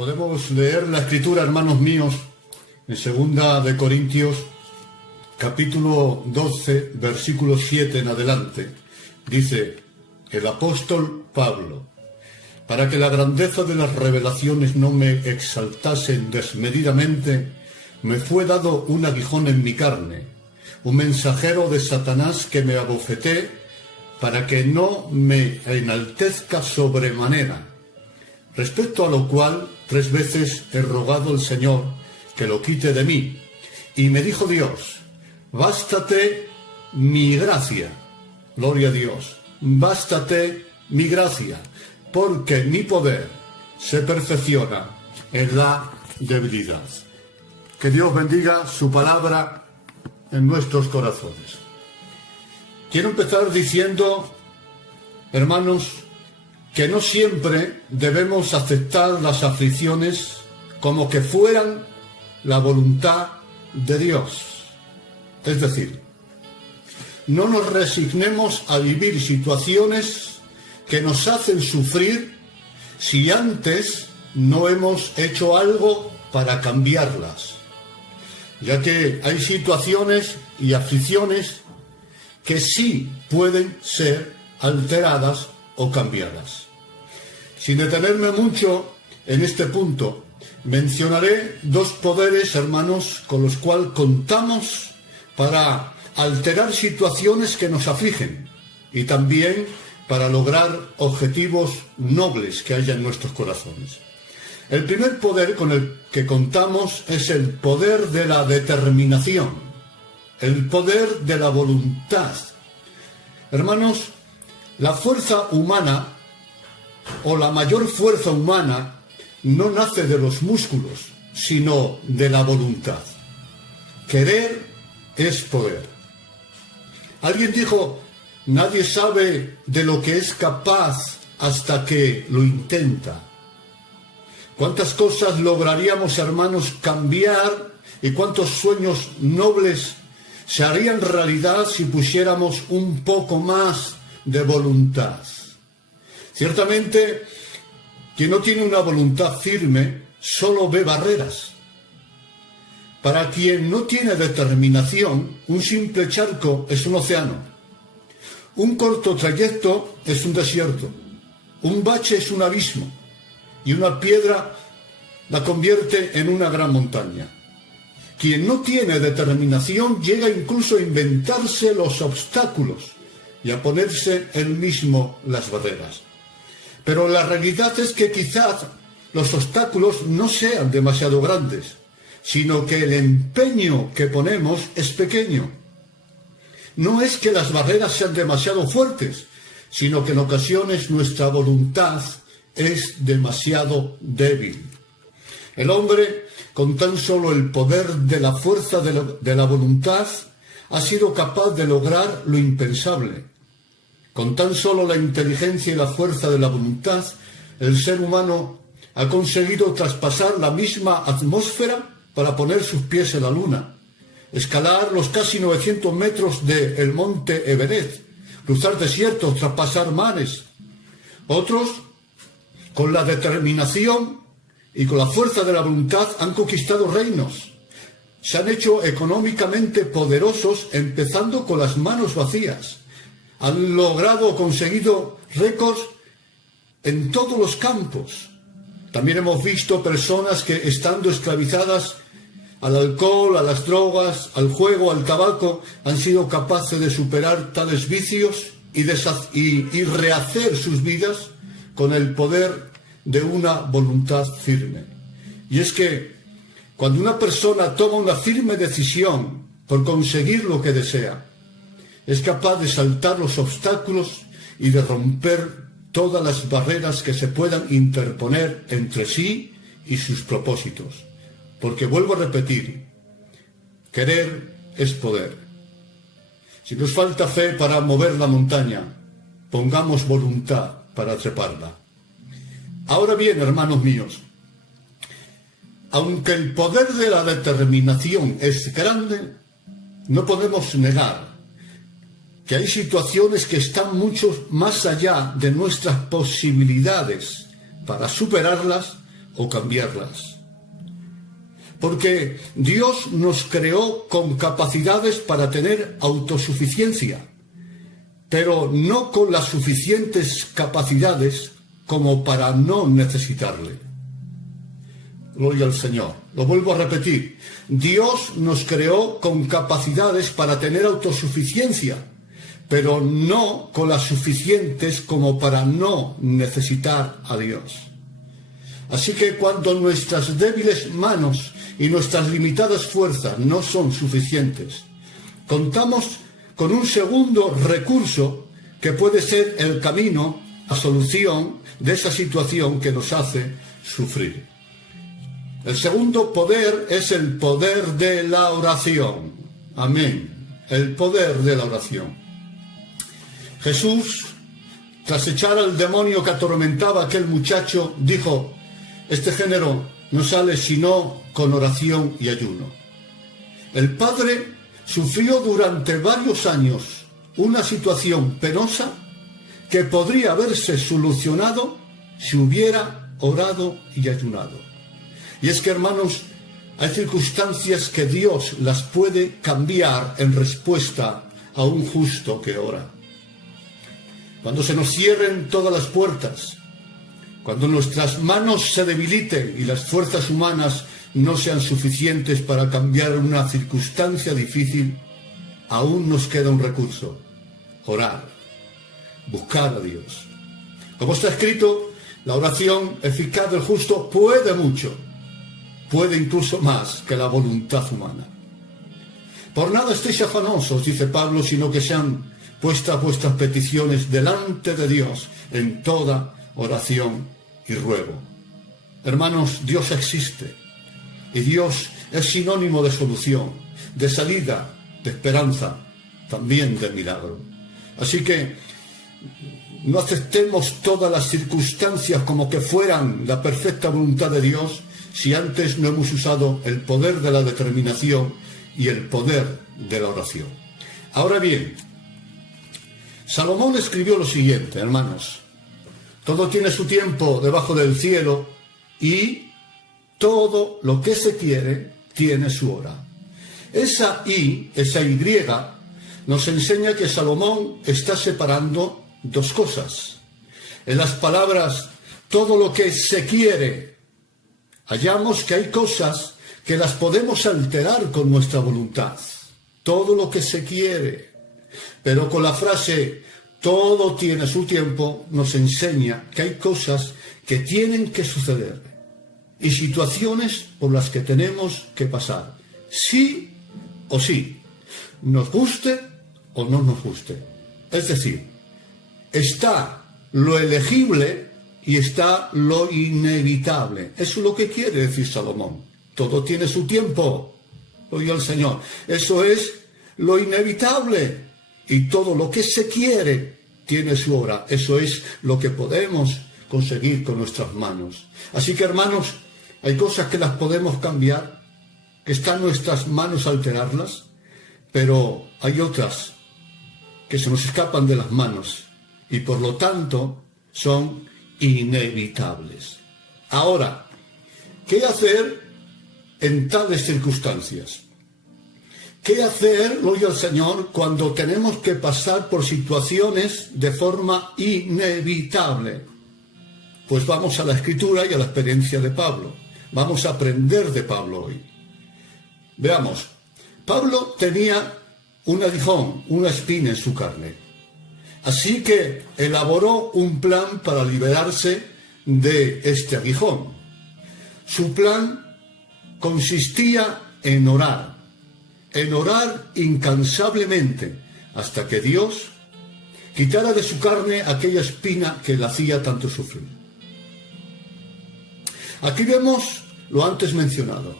Podemos leer la escritura, hermanos míos, en 2 de Corintios, capítulo 12, versículo 7 en adelante. Dice el apóstol Pablo: para que la grandeza de las revelaciones no me exaltasen desmedidamente, me fue dado un aguijón en mi carne, un mensajero de Satanás que me abofeté, para que no me enaltezca sobremanera. Respecto a lo cual 3 veces he rogado al Señor que lo quite de mí. Y me dijo Dios: bástate mi gracia. Gloria a Dios. Bástate mi gracia, porque mi poder se perfecciona en la debilidad. Que Dios bendiga su palabra en nuestros corazones. Quiero empezar diciendo, hermanos, que no siempre debemos aceptar las aflicciones como que fueran la voluntad de Dios. Es decir, no nos resignemos a vivir situaciones que nos hacen sufrir si antes no hemos hecho algo para cambiarlas, ya que hay situaciones y aflicciones que sí pueden ser alteradas o cambiadas. Sin detenerme mucho en este punto, mencionaré 2 poderes, hermanos, con los cuales contamos para alterar situaciones que nos afligen y también para lograr objetivos nobles que haya en nuestros corazones. El primer poder con el que contamos es el poder de la determinación, el poder de la voluntad. Hermanos, la fuerza humana o la mayor fuerza humana no nace de los músculos, sino de la voluntad. Querer es poder. Alguien dijo: nadie sabe de lo que es capaz hasta que lo intenta. ¿Cuántas cosas lograríamos, hermanos, cambiar y cuántos sueños nobles se harían realidad si pusiéramos un poco más de voluntad? Ciertamente, quien no tiene una voluntad firme solo ve barreras. Para quien no tiene determinación, un simple charco es un océano. Un corto trayecto es un desierto. Un bache es un abismo. Y una piedra la convierte en una gran montaña. Quien no tiene determinación llega incluso a inventarse los obstáculos y a ponerse él mismo las barreras. Pero la realidad es que quizás los obstáculos no sean demasiado grandes, sino que el empeño que ponemos es pequeño. No es que las barreras sean demasiado fuertes, sino que en ocasiones nuestra voluntad es demasiado débil. El hombre, con tan solo el poder de la fuerza de la voluntad, ha sido capaz de lograr lo impensable. Con tan solo la inteligencia y la fuerza de la voluntad, el ser humano ha conseguido traspasar la misma atmósfera para poner sus pies en la luna, escalar los casi 900 metros del monte Everest, cruzar desiertos, traspasar mares. Otros, con la determinación y con la fuerza de la voluntad, han conquistado reinos. Se han hecho económicamente poderosos, empezando con las manos vacías. Han logrado o conseguido récords en todos los campos. También hemos visto personas que, estando esclavizadas al alcohol, a las drogas, al juego, al tabaco, han sido capaces de superar tales vicios y rehacer sus vidas con el poder de una voluntad firme. Y es que cuando una persona toma una firme decisión por conseguir lo que desea, es capaz de saltar los obstáculos y de romper todas las barreras que se puedan interponer entre sí y sus propósitos. Porque vuelvo a repetir, querer es poder. Si nos falta fe para mover la montaña, pongamos voluntad para treparla. Ahora bien, hermanos míos, aunque el poder de la determinación es grande, no podemos negar que hay situaciones que están mucho más allá de nuestras posibilidades para superarlas o cambiarlas. Porque Dios nos creó con capacidades para tener autosuficiencia, pero no con las suficientes capacidades como para no necesitarle. Gloria al Señor. Lo vuelvo a repetir. Dios nos creó con capacidades para tener autosuficiencia, pero no con las suficientes como para no necesitar a Dios. Así que cuando nuestras débiles manos y nuestras limitadas fuerzas no son suficientes, contamos con un segundo recurso que puede ser el camino a solución de esa situación que nos hace sufrir. El segundo poder es el poder de la oración. Amén. El poder de la oración. Jesús, tras echar al demonio que atormentaba a aquel muchacho, dijo: este género no sale sino con oración y ayuno. El Padre sufrió durante varios años una situación penosa que podría haberse solucionado si hubiera orado y ayunado. Y es que, hermanos, hay circunstancias que Dios las puede cambiar en respuesta a un justo que ora. Cuando se nos cierren todas las puertas, cuando nuestras manos se debiliten y las fuerzas humanas no sean suficientes para cambiar una circunstancia difícil, aún nos queda un recurso: orar, buscar a Dios. Como está escrito, la oración eficaz del justo puede mucho, puede incluso más que la voluntad humana. Por nada estéis afanosos, dice Pablo, sino que sean puestas vuestras peticiones delante de Dios en toda oración y ruego. Hermanos, Dios existe y Dios es sinónimo de solución, de salida, de esperanza, también de milagro. Así que no aceptemos todas las circunstancias como que fueran la perfecta voluntad de Dios si antes no hemos usado el poder de la determinación y el poder de la oración. Ahora bien, Salomón escribió lo siguiente, hermanos: todo tiene su tiempo debajo del cielo y todo lo que se quiere tiene su hora. Esa Y nos enseña que Salomón está separando dos cosas. En las palabras todo lo que se quiere, hallamos que hay cosas que las podemos alterar con nuestra voluntad. Todo lo que se quiere. Pero con la frase todo tiene su tiempo nos enseña que hay cosas que tienen que suceder y situaciones por las que tenemos que pasar, sí o sí, nos guste o no nos guste. Es decir, está lo elegible y está lo inevitable. Eso es lo que quiere decir Salomón. Todo tiene su tiempo, oye al Señor. Eso es lo inevitable. Y todo lo que se quiere tiene su hora. Eso es lo que podemos conseguir con nuestras manos. Así que, hermanos, hay cosas que las podemos cambiar, que está en nuestras manos alterarlas, pero hay otras que se nos escapan de las manos y por lo tanto son inevitables. Ahora, ¿qué hacer en tales circunstancias? ¿Qué hacer, gloria al Señor, cuando tenemos que pasar por situaciones de forma inevitable? Pues vamos a la Escritura y a la experiencia de Pablo. Vamos a aprender de Pablo hoy. Veamos, Pablo tenía un aguijón, una espina en su carne. Así que elaboró un plan para liberarse de este aguijón. Su plan consistía en orar incansablemente hasta que Dios quitara de su carne aquella espina que le hacía tanto sufrir. Aquí vemos lo antes mencionado.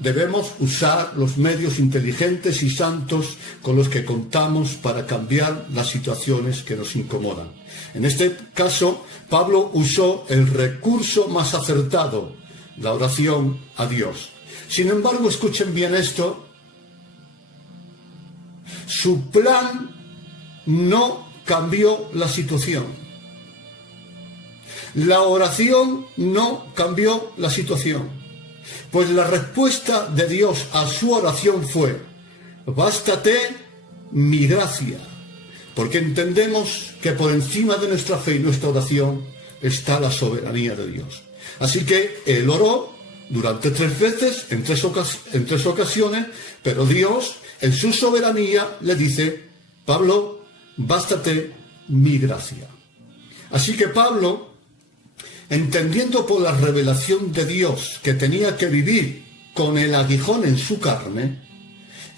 Debemos usar los medios inteligentes y santos con los que contamos para cambiar las situaciones que nos incomodan. En este caso, Pablo usó el recurso más acertado, la oración a Dios. Sin embargo, escuchen bien esto, su plan no cambió la situación. La oración no cambió la situación, pues la respuesta de Dios a su oración fue: bástate mi gracia, porque entendemos que por encima de nuestra fe y nuestra oración está la soberanía de Dios. Así que él oró durante 3 veces, en tres ocasiones, pero Dios, en su soberanía, le dice: Pablo, bástate mi gracia. Así que Pablo, entendiendo por la revelación de Dios que tenía que vivir con el aguijón en su carne,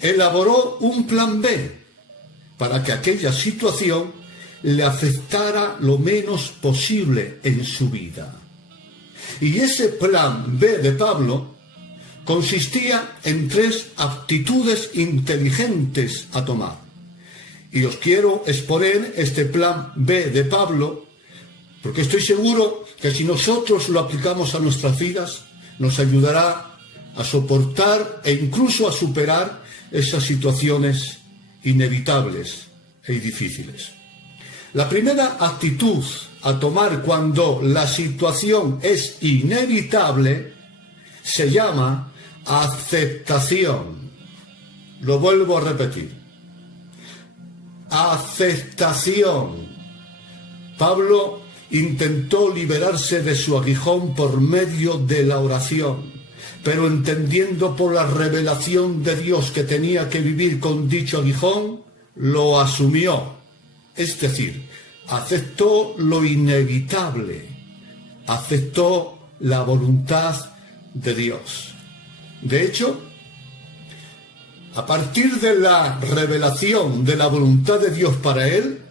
elaboró un plan B para que aquella situación le afectara lo menos posible en su vida. Y ese plan B de Pablo consistía en 3 actitudes inteligentes a tomar. Y os quiero exponer este plan B de Pablo, porque estoy seguro que si nosotros lo aplicamos a nuestras vidas, nos ayudará a soportar e incluso a superar esas situaciones inevitables y difíciles. La primera actitud a tomar cuando la situación es inevitable se llama aceptación. Lo vuelvo a repetir. Aceptación. Pablo intentó liberarse de su aguijón por medio de la oración, pero entendiendo por la revelación de Dios que tenía que vivir con dicho aguijón, lo asumió. Es decir, aceptó lo inevitable, aceptó la voluntad de Dios. De hecho, a partir de la revelación de la voluntad de Dios para él,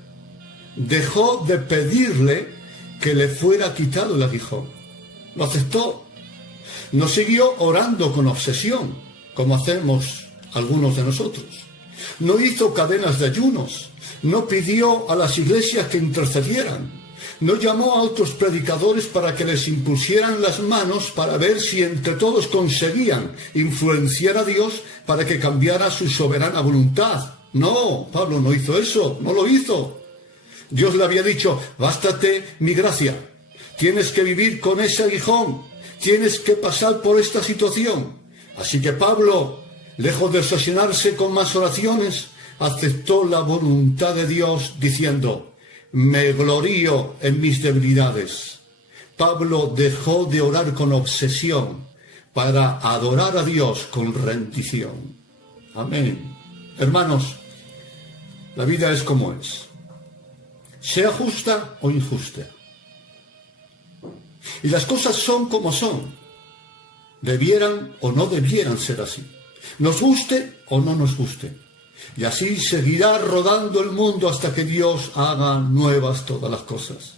dejó de pedirle que le fuera quitado el aguijón. Lo aceptó. No siguió orando con obsesión, como hacemos algunos de nosotros. No hizo cadenas de ayunos. No pidió a las iglesias que intercedieran. No llamó a otros predicadores para que les impusieran las manos para ver si entre todos conseguían influenciar a Dios para que cambiara su soberana voluntad. No, Pablo no hizo eso, no lo hizo. Dios le había dicho: bástate mi gracia. Tienes que vivir con ese aguijón. Tienes que pasar por esta situación. Así que Pablo, lejos de obsesionarse con más oraciones, aceptó la voluntad de Dios diciendo: me glorío en mis debilidades. Pablo dejó de orar con obsesión para adorar a Dios con rendición. Amén. Hermanos, la vida es como es, sea justa o injusta. Y las cosas son como son. Debieran o no debieran ser así. Nos guste o no nos guste. Y así seguirá rodando el mundo hasta que Dios haga nuevas todas las cosas.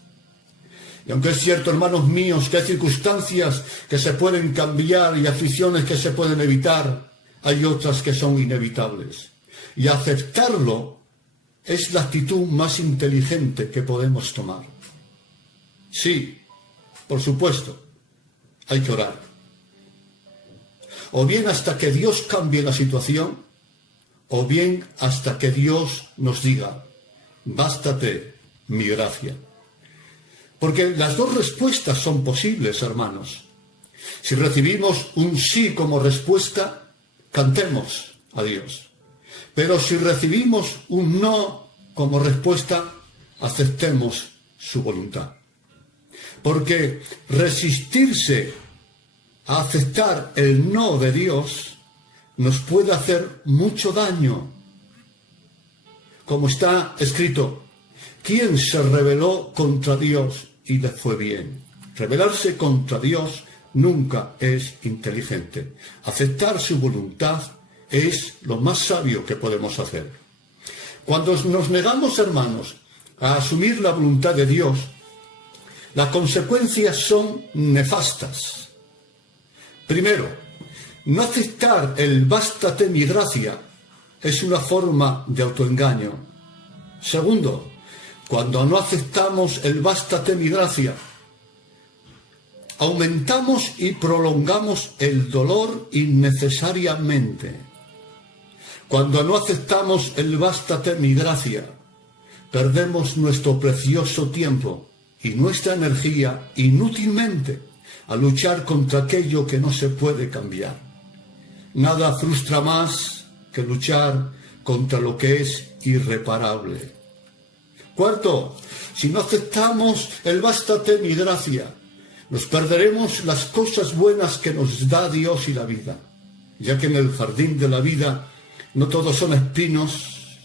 Y aunque es cierto, hermanos míos, que hay circunstancias que se pueden cambiar y aflicciones que se pueden evitar, hay otras que son inevitables. Y aceptarlo es la actitud más inteligente que podemos tomar. Sí, por supuesto, hay que orar. O bien hasta que Dios cambie la situación, o bien hasta que Dios nos diga: bástate mi gracia. Porque las 2 respuestas son posibles, hermanos. Si recibimos un sí como respuesta, cantemos a Dios. Pero si recibimos un no como respuesta, aceptemos su voluntad. Porque resistirse a aceptar el no de Dios nos puede hacer mucho daño. Como está escrito: ¿quién se rebeló contra Dios y le fue bien? Rebelarse contra Dios nunca es inteligente. Aceptar su voluntad es lo más sabio que podemos hacer. Cuando nos negamos, hermanos, a asumir la voluntad de Dios, las consecuencias son nefastas. Primero, no aceptar el bástate mi gracia es una forma de autoengaño. Segundo, cuando no aceptamos el bástate mi gracia, aumentamos y prolongamos el dolor innecesariamente. Cuando no aceptamos el bástate mi gracia, perdemos nuestro precioso tiempo y nuestra energía inútilmente a luchar contra aquello que no se puede cambiar. Nada frustra más que luchar contra lo que es irreparable. Cuarto, si no aceptamos el bástate mi gracia, nos perderemos las cosas buenas que nos da Dios y la vida, ya que en el jardín de la vida no todos son espinos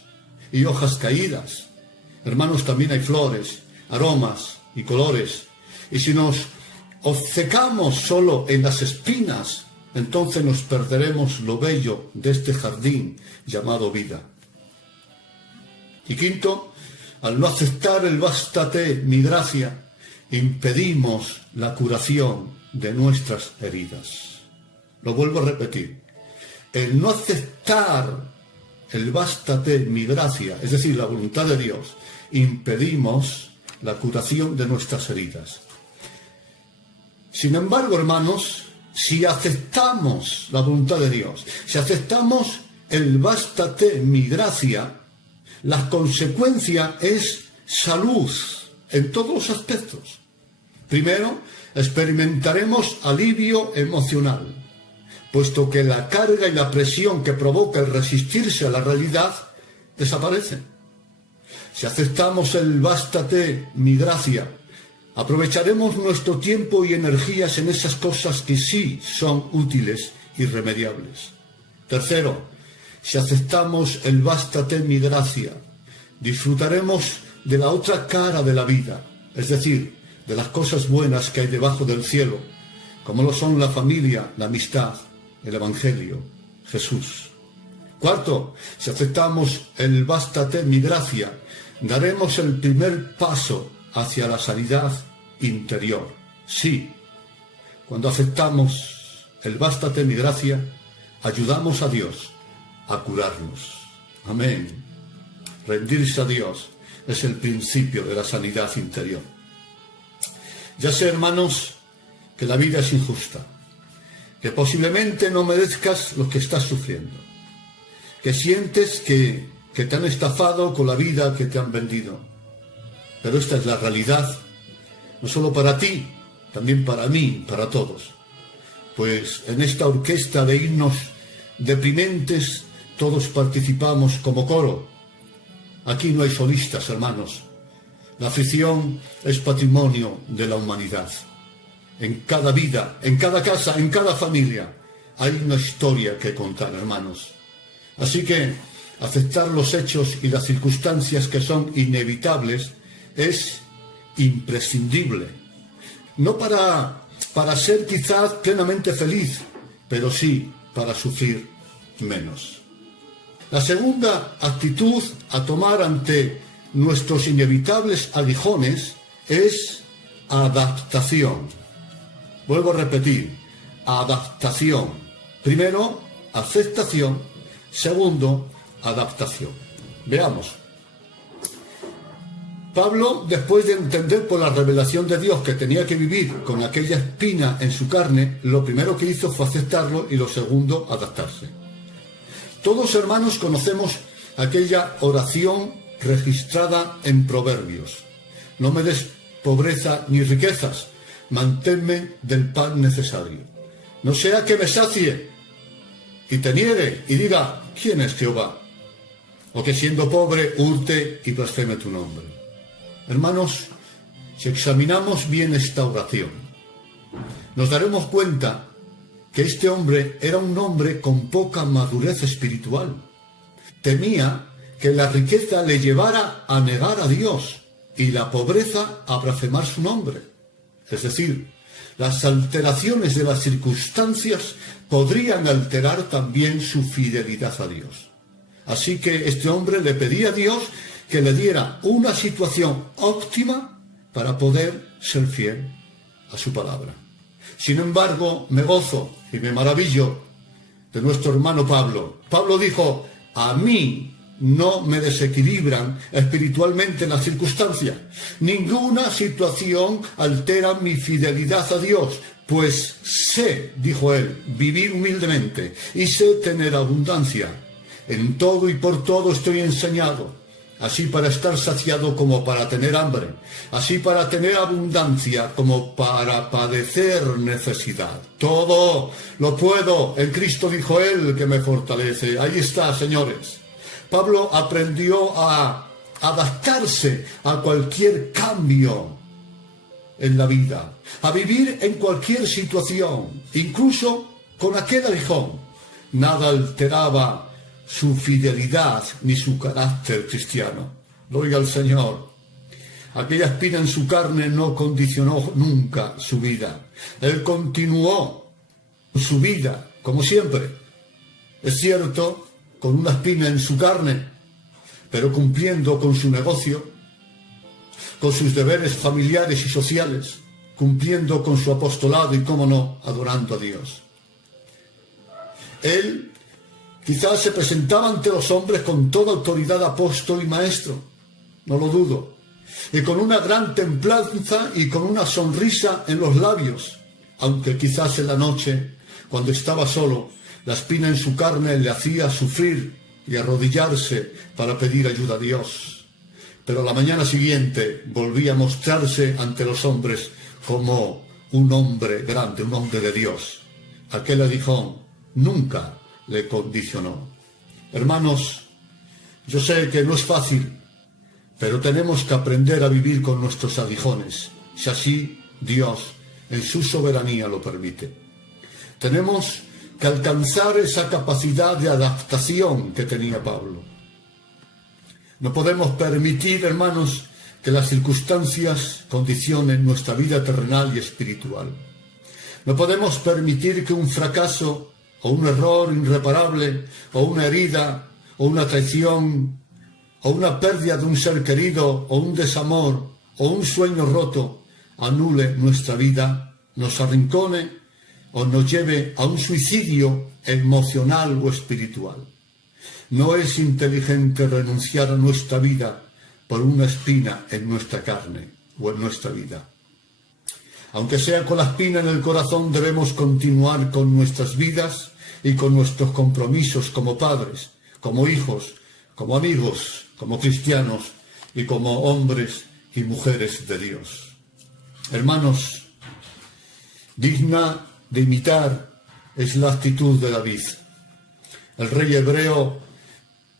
y hojas caídas. Hermanos, también hay flores, aromas y colores. Y si nos obcecamos solo en las espinas, entonces nos perderemos lo bello de este jardín llamado vida. Y quinto, al no aceptar el bástate mi gracia, impedimos la curación de nuestras heridas. Lo vuelvo a repetir. El no aceptar el bástate mi gracia, es decir, la voluntad de Dios, impedimos la curación de nuestras heridas. Sin embargo, hermanos, si aceptamos la voluntad de Dios, si aceptamos el bástate mi gracia, la consecuencia es salud en todos los aspectos. Primero, experimentaremos alivio emocional, puesto que la carga y la presión que provoca el resistirse a la realidad desaparecen. Si aceptamos el bástate mi gracia, aprovecharemos nuestro tiempo y energías en esas cosas que sí son útiles y remediables. Tercero, si aceptamos el bástate mi gracia, disfrutaremos de la otra cara de la vida, es decir, de las cosas buenas que hay debajo del cielo, como lo son la familia, la amistad, el Evangelio, Jesús. Cuarto, si aceptamos el bástate mi gracia, daremos el primer paso hacia la sanidad interior. Sí, cuando aceptamos el bástate mi gracia, ayudamos a Dios a curarnos. Amén. Rendirse a Dios es el principio de la sanidad interior. Ya sé, hermanos, que la vida es injusta, que posiblemente no merezcas lo que estás sufriendo, que sientes que te han estafado con la vida que te han vendido. Pero esta es la realidad, no solo para ti, también para mí, para todos. Pues en esta orquesta de himnos deprimentes todos participamos como coro. Aquí no hay solistas, hermanos. La aflicción es patrimonio de la humanidad. En cada vida, en cada casa, en cada familia, hay una historia que contar, hermanos. Así que aceptar los hechos y las circunstancias que son inevitables es imprescindible. No para ser quizás plenamente feliz, pero sí para sufrir menos. La segunda actitud a tomar ante nuestros inevitables aguijones es adaptación. Vuelvo a repetir, adaptación. Primero, aceptación. Segundo, adaptación. Veamos. Pablo, después de entender por la revelación de Dios que tenía que vivir con aquella espina en su carne, lo primero que hizo fue aceptarlo y lo segundo, adaptarse. Todos, hermanos, conocemos aquella oración registrada en Proverbios. No me des pobreza ni riquezas, manténme del pan necesario. No sea que me sacie y te niegue y diga, ¿quién es Jehová? O que siendo pobre hurte y blasfeme tu nombre. Hermanos, si examinamos bien esta oración, nos daremos cuenta que este hombre era un hombre con poca madurez espiritual. Temía que la riqueza le llevara a negar a Dios y la pobreza a blasfemar su nombre. Es decir, las alteraciones de las circunstancias podrían alterar también su fidelidad a Dios. Así que este hombre le pedía a Dios que le diera una situación óptima para poder ser fiel a su palabra. Sin embargo, me gozo y me maravillo de nuestro hermano Pablo. Pablo dijo, a mí no me desequilibran espiritualmente las circunstancias. Ninguna situación altera mi fidelidad a Dios, pues sé, dijo él, vivir humildemente y sé tener abundancia. En todo y por todo estoy enseñado, así para estar saciado como para tener hambre, así para tener abundancia como para padecer necesidad. Todo lo puedo en Cristo, dijo él, que me fortalece. Ahí está, señores. Pablo aprendió a adaptarse a cualquier cambio en la vida, a vivir en cualquier situación, incluso con aquel aguijón. Nada alteraba su fidelidad ni su carácter cristiano. Gloria al Señor. Aquella espina en su carne no condicionó nunca su vida. Él continuó su vida, como siempre. Es cierto, con una espina en su carne, pero cumpliendo con su negocio, con sus deberes familiares y sociales, cumpliendo con su apostolado y, cómo no, adorando a Dios. Él quizás se presentaba ante los hombres con toda autoridad de apóstol y maestro, no lo dudo, y con una gran templanza y con una sonrisa en los labios, aunque quizás en la noche, cuando estaba solo, la espina en su carne le hacía sufrir y arrodillarse para pedir ayuda a Dios. Pero la mañana siguiente volvía a mostrarse ante los hombres como un hombre grande, un hombre de Dios. Aquel aguijón nunca le condicionó. Hermanos, yo sé que no es fácil, pero tenemos que aprender a vivir con nuestros aguijones, si así Dios en su soberanía lo permite. Tenemos que alcanzar esa capacidad de adaptación que tenía Pablo. No podemos permitir, hermanos, que las circunstancias condicionen nuestra vida terrenal y espiritual. No podemos permitir que un fracaso o un error irreparable o una herida o una traición o una pérdida de un ser querido o un desamor o un sueño roto anule nuestra vida, nos arrincone o nos lleve a un suicidio emocional o espiritual. No es inteligente renunciar a nuestra vida por una espina en nuestra carne o en nuestra vida. Aunque sea con la espina en el corazón, debemos continuar con nuestras vidas y con nuestros compromisos como padres, como hijos, como amigos, como cristianos y como hombres y mujeres de Dios. Hermanos, digna de imitar es la actitud de David. El rey hebreo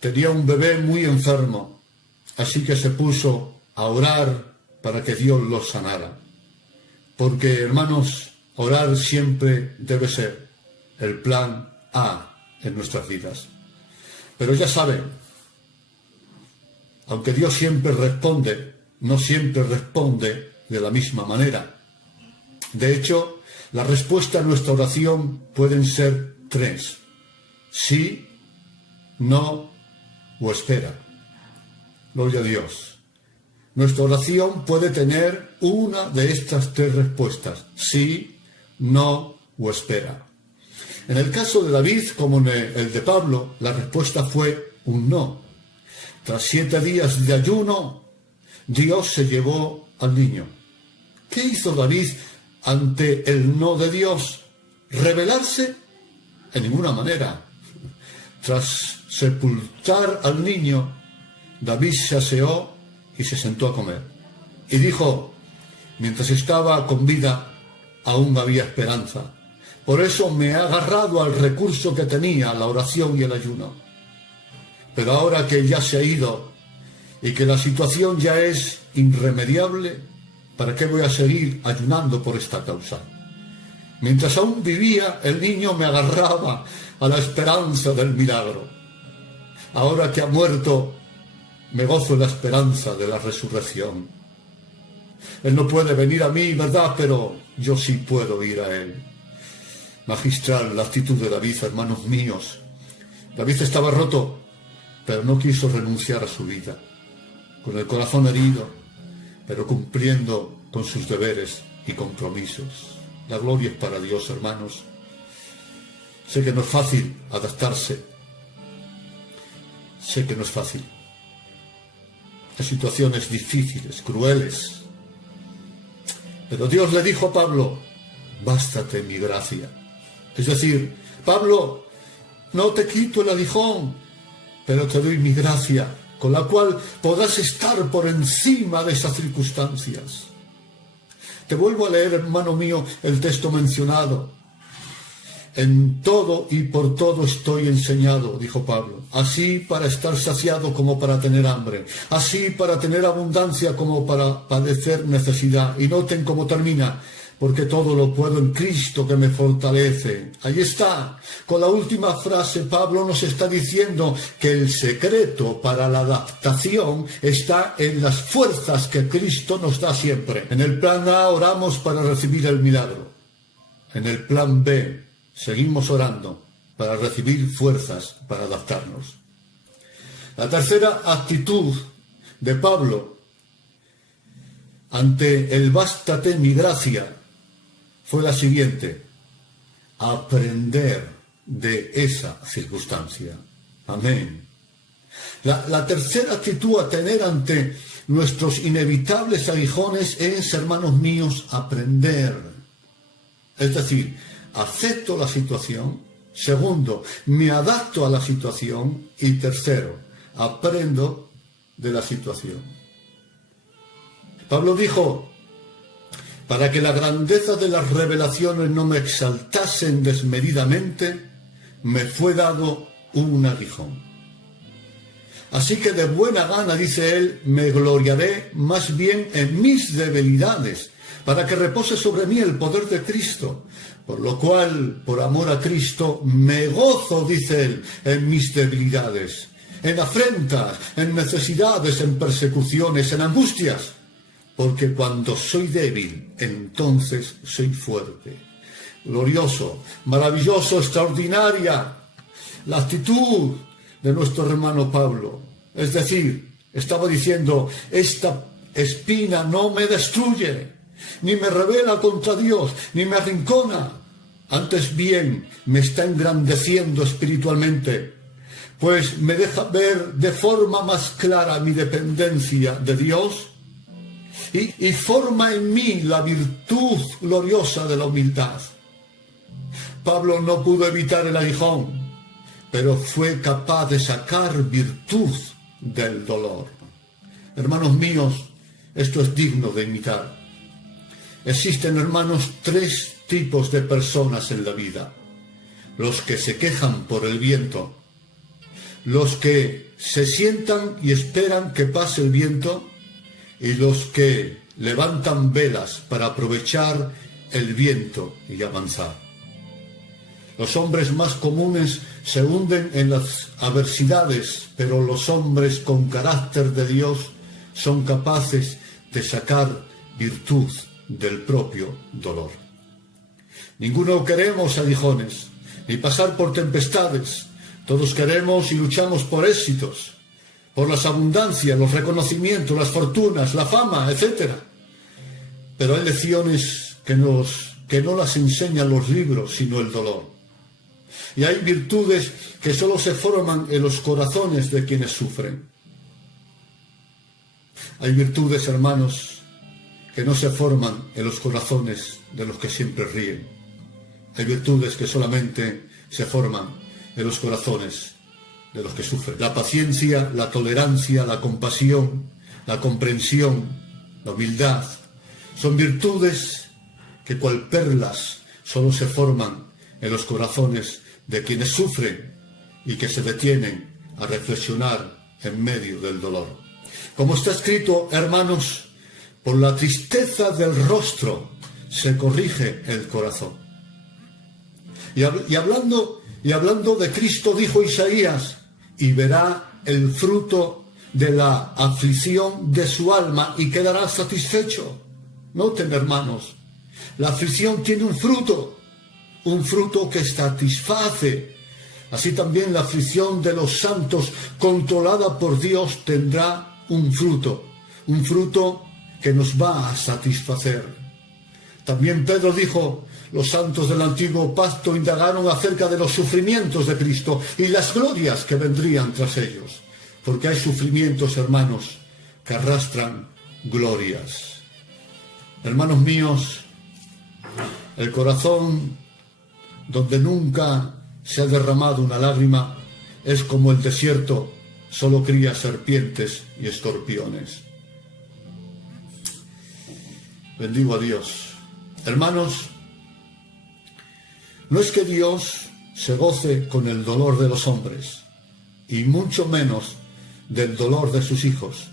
tenía un bebé muy enfermo, así que se puso a orar para que Dios lo sanara. Porque, hermanos, orar siempre debe ser el plan A en nuestras vidas. Pero ya saben, aunque Dios siempre responde, no siempre responde de la misma manera. De hecho, la respuesta a nuestra oración pueden ser 3. Sí, no o espera. Gloria a Dios. Nuestra oración puede tener una de estas 3 respuestas. Sí, no o espera. En el caso de David, como en el de Pablo, la respuesta fue un no. Tras 7 días de ayuno, Dios se llevó al niño. ¿Qué hizo David ante el no de Dios? ¿Rebelarse? En ninguna manera. Tras sepultar al niño, David se aseó y se sentó a comer. Y dijo, mientras estaba con vida, aún había esperanza. Por eso me he agarrado al recurso que tenía, la oración y el ayuno. Pero ahora que ya se ha ido y que la situación ya es irremediable, ¿para qué voy a seguir ayunando por esta causa? Mientras aún vivía, el niño me agarraba a la esperanza del milagro. Ahora que ha muerto, me gozo en la esperanza de la resurrección. Él no puede venir a mí, ¿verdad? Pero yo sí puedo ir a él. Magistral la actitud de David, hermanos míos. David estaba roto, pero no quiso renunciar a su vida. Con el corazón herido, pero cumpliendo con sus deberes y compromisos. La gloria es para Dios, hermanos. Sé que no es fácil adaptarse. Sé que no es fácil. Hay situaciones difíciles, crueles. Pero Dios le dijo a Pablo, bástate mi gracia. Es decir, Pablo, no te quito el aguijón, pero te doy mi gracia con la cual podrás estar por encima de esas circunstancias. Te vuelvo a leer, hermano mío, el texto mencionado. En todo y por todo estoy enseñado, dijo Pablo, así para estar saciado como para tener hambre, así para tener abundancia como para padecer necesidad. Y noten cómo termina, porque todo lo puedo en Cristo que me fortalece. Ahí está, con la última frase Pablo nos está diciendo que el secreto para la adaptación está en las fuerzas que Cristo nos da siempre. En el plan A oramos para recibir el milagro. En el plan B seguimos orando para recibir fuerzas para adaptarnos. La tercera actitud de Pablo ante el bástate mi gracia fue la siguiente: aprender de esa circunstancia. Amén. La tercera actitud a tener ante nuestros inevitables aguijones es, hermanos míos, aprender. Es decir, acepto la situación. Segundo, me adapto a la situación. Y tercero, aprendo de la situación. Pablo dijo: para que la grandeza de las revelaciones no me exaltasen desmedidamente, me fue dado un aguijón. Así que de buena gana, dice él, me gloriaré más bien en mis debilidades, para que repose sobre mí el poder de Cristo. Por lo cual, por amor a Cristo, me gozo, dice él, en mis debilidades, en afrentas, en necesidades, en persecuciones, en angustias. Porque cuando soy débil, entonces soy fuerte. Glorioso, maravilloso, extraordinaria la actitud de nuestro hermano Pablo. Es decir, estaba diciendo: esta espina no me destruye, ni me rebela contra Dios, ni me arrincona. Antes bien, me está engrandeciendo espiritualmente, pues me deja ver de forma más clara mi dependencia de Dios y forma en mí la virtud gloriosa de la humildad. Pablo no pudo evitar el aguijón, pero fue capaz de sacar virtud del dolor. Hermanos míos, esto es digno de imitar. Existen, hermanos, tres tipos de personas en la vida: los que se quejan por el viento, los que se sientan y esperan que pase el viento, y los que levantan velas para aprovechar el viento y avanzar. Los hombres más comunes se hunden en las adversidades, pero los hombres con carácter de Dios son capaces de sacar virtud del propio dolor. Ninguno queremos aguijones, ni pasar por tempestades. Todos queremos y luchamos por éxitos, por las abundancias, los reconocimientos, las fortunas, la fama, etc. Pero hay lecciones que no las enseñan los libros, sino el dolor. Y hay virtudes que solo se forman en los corazones de quienes sufren. Hay virtudes, hermanos, que no se forman en los corazones de los que siempre ríen. Hay virtudes que solamente se forman en los corazones de los que sufren. La paciencia, la tolerancia, la compasión, la comprensión, la humildad, son virtudes que cual perlas solo se forman en los corazones de quienes sufren y que se detienen a reflexionar en medio del dolor. Como está escrito, hermanos, por la tristeza del rostro se corrige el corazón. Y hablando de Cristo, dijo Isaías: y verá el fruto de la aflicción de su alma y quedará satisfecho. Noten, hermanos, la aflicción tiene un fruto que satisface. Así también la aflicción de los santos, controlada por Dios, tendrá un fruto que nos va a satisfacer. También Pedro dijo: los santos del antiguo pacto indagaron acerca de los sufrimientos de Cristo y las glorias que vendrían tras ellos. Porque hay sufrimientos, hermanos, que arrastran glorias. Hermanos míos, el corazón donde nunca se ha derramado una lágrima es como el desierto solo cría serpientes y escorpiones. Bendigo a Dios. Hermanos, no es que Dios se goce con el dolor de los hombres, y mucho menos del dolor de sus hijos,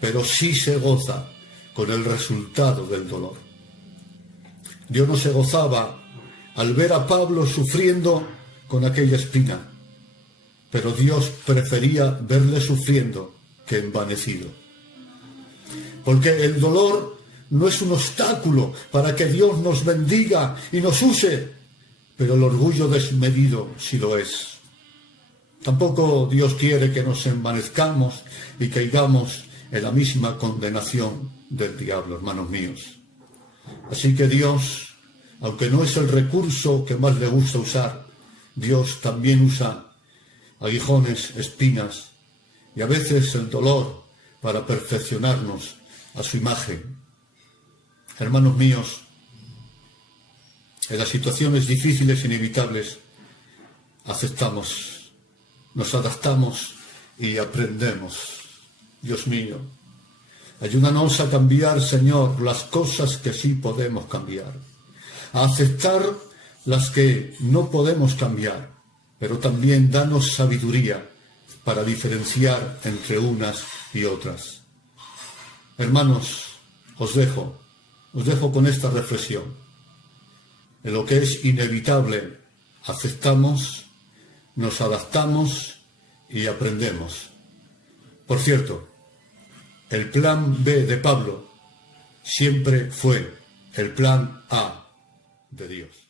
pero sí se goza con el resultado del dolor. Dios no se gozaba al ver a Pablo sufriendo con aquella espina, pero Dios prefería verle sufriendo que envanecido. Porque el dolor no es un obstáculo para que Dios nos bendiga y nos use, pero el orgullo desmedido sí lo es. Tampoco Dios quiere que nos envanezcamos y caigamos en la misma condenación del diablo, hermanos míos. Así que Dios, aunque no es el recurso que más le gusta usar, Dios también usa aguijones, espinas y a veces el dolor para perfeccionarnos a su imagen. Hermanos míos, en las situaciones difíciles e inevitables aceptamos, nos adaptamos y aprendemos. Dios mío, ayúdanos a cambiar, Señor, las cosas que sí podemos cambiar, a aceptar las que no podemos cambiar, pero también danos sabiduría para diferenciar entre unas y otras. Hermanos, os dejo con esta reflexión. En lo que es inevitable, aceptamos, nos adaptamos y aprendemos. Por cierto, el plan B de Pablo siempre fue el plan A de Dios.